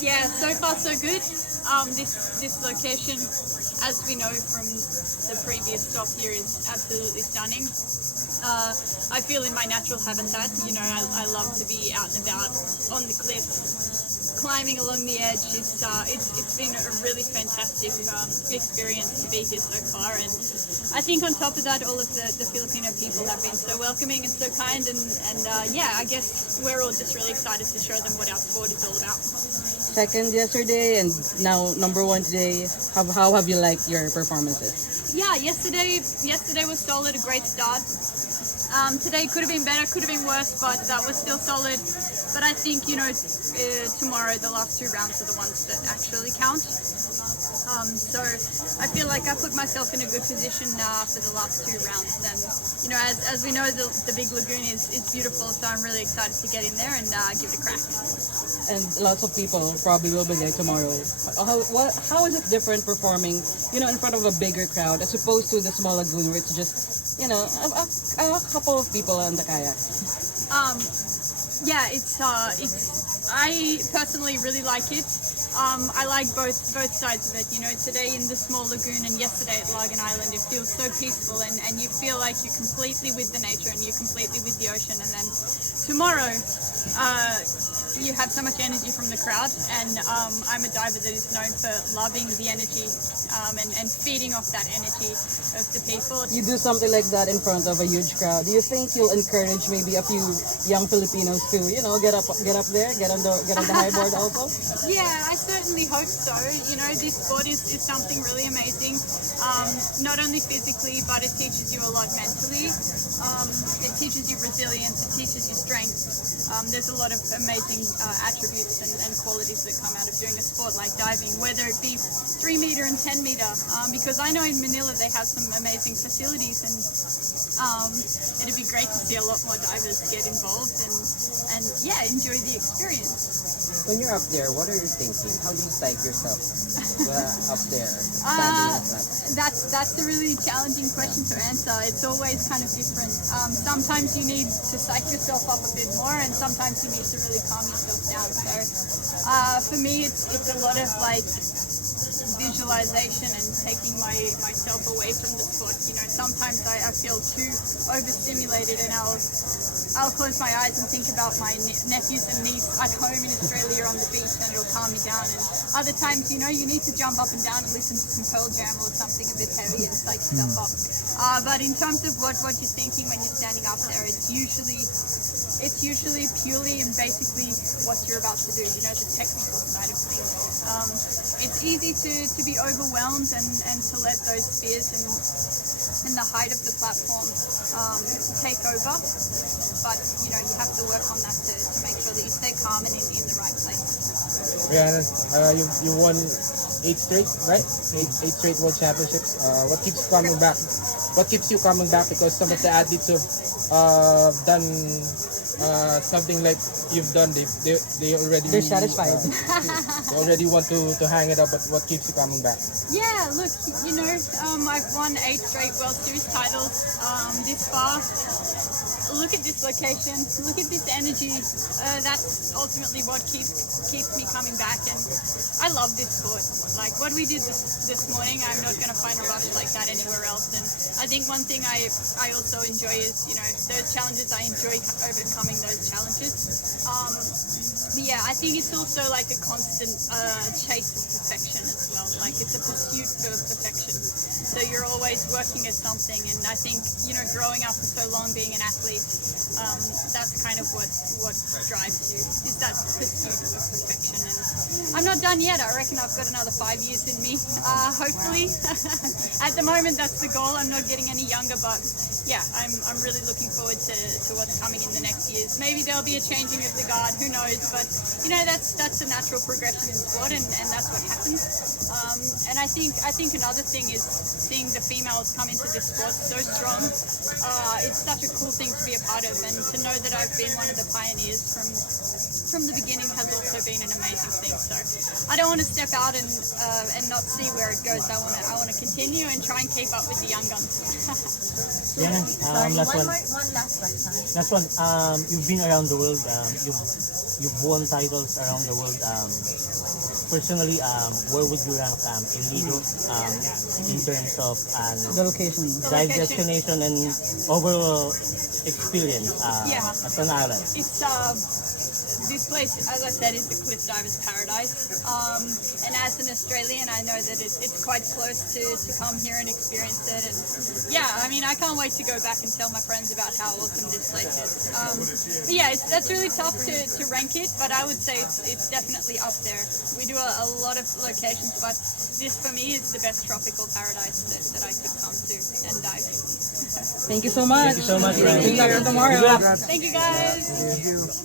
Yeah, so far so good. This location, as we know from the previous stop here, is absolutely stunning. I feel in my natural habitat. I love to be out and about on the cliffs, climbing along the edge. It's been a really fantastic experience to be here so far, and I think on top of that, all of the Filipino people have been so welcoming and so kind, and I guess we're all just really excited to show them what our sport is all about. Second yesterday and now number one today. How have you liked your performances? Yeah, yesterday was solid, a great start. Today could have been better, could have been worse, but that was still solid. But I think, tomorrow the last two rounds are the ones that actually count. So I feel like I put myself in a good position for the last two rounds. And, as we know, the big lagoon is beautiful, so I'm really excited to get in there and give it a crack. And lots of people probably will be there tomorrow. How is it different performing, in front of a bigger crowd as opposed to the small lagoon where it's just, a couple of people on the kayak? I personally really like it. I like both sides of it. Today in the small lagoon and yesterday at Rhiannan Island, it feels so peaceful and you feel like you're completely with the nature and you're completely with the ocean. And then tomorrow, you have so much energy from the crowd, and I'm a diver that is known for loving the energy and feeding off that energy of the people. You do something like that in front of a huge crowd. Do you think you'll encourage maybe a few young Filipinos to, get up there, get on the high board also? Yeah, I certainly hope so. This sport is something really amazing. Not only physically, but it teaches you a lot mentally. It teaches you resilience. It teaches you strength. There's a lot of amazing attributes and qualities that come out of doing a sport like diving, whether it be 3 meter and 10 meter, because I know in Manila they have some amazing facilities, and it'd be great to see a lot more divers get involved and enjoy the experience. When you're up there, what are you thinking? How do you psych yourself up there, standing like that? That's a really challenging question to answer. It's always kind of different. Sometimes you need to psych yourself up a bit more, and sometimes you need to really calm yourself down. So for me, it's a lot of visualization and taking myself away from the sport. Sometimes I feel too overstimulated, and I'll close my eyes and think about my nephews and niece at home in Australia on the beach, and it'll calm me down. And other times, you need to jump up and down and listen to some Pearl Jam or something a bit heavy and psych yourself up. But in terms of what you're thinking when you're standing up there, it's usually purely and basically what you're about to do, the technical side of things. It's easy to be overwhelmed and to let those fears and the height of the platform take over. But, you have to work on that to make sure that you stay calm and in the right place. Rhiannan, you won 8 straight, right? 8 straight World Championships. What keeps coming back? What keeps you coming back? Because some of the athletes have done something like you've done. They already. They're satisfied. They already want to hang it up. But what keeps you coming back? Yeah, look, I've won 8 straight World Series titles this far. Look at this location, look at this energy. That's ultimately what keeps me coming back, and I love this sport. Like what we did this morning, I'm not going to find a rush like that anywhere else. And I think one thing I also enjoy is, those challenges. I enjoy overcoming those challenges. But yeah, I think it's also like a constant chase of perfection as well. Like it's a pursuit for perfection. So you're always working at something, and I think, growing up for so long being an athlete, that's kind of what drives you, is that pursuit of perfection. And I'm not done yet. I reckon I've got another 5 years in me, hopefully. At the moment, that's the goal. I'm not getting any younger, but yeah, I'm really looking forward to what's coming in the next years. Maybe there'll be a changing of the guard, who knows, but that's a natural progression in sport, and that's what happens. And I think another thing is seeing the females come into this sport so strong. It's such a cool thing to be a part of, and to know that I've been one of the pioneers from the beginning has also been an amazing thing. So I don't want to step out and not see where it goes. I want to continue and try and keep up with the young guns. Yeah. Sorry, one last question. Last one. You've been around the world. You've you've won titles around the world. Personally, where would you rank in Nido in terms of The location. dive destination and overall experience Yeah. as an island? It's this place, as I said, is the cliff divers paradise. And as an Australian, I know that it's quite close to come here and experience it. And yeah, I mean, I can't wait to go back and tell my friends about how awesome this place is. But yeah, that's really tough to rank it, but I would say it's definitely up there. We do a lot of locations, but this for me is the best tropical paradise that I could come to and dive. Thank you so much. Thank you so much, Ryan. Good luck tomorrow. Good luck. Thank you guys.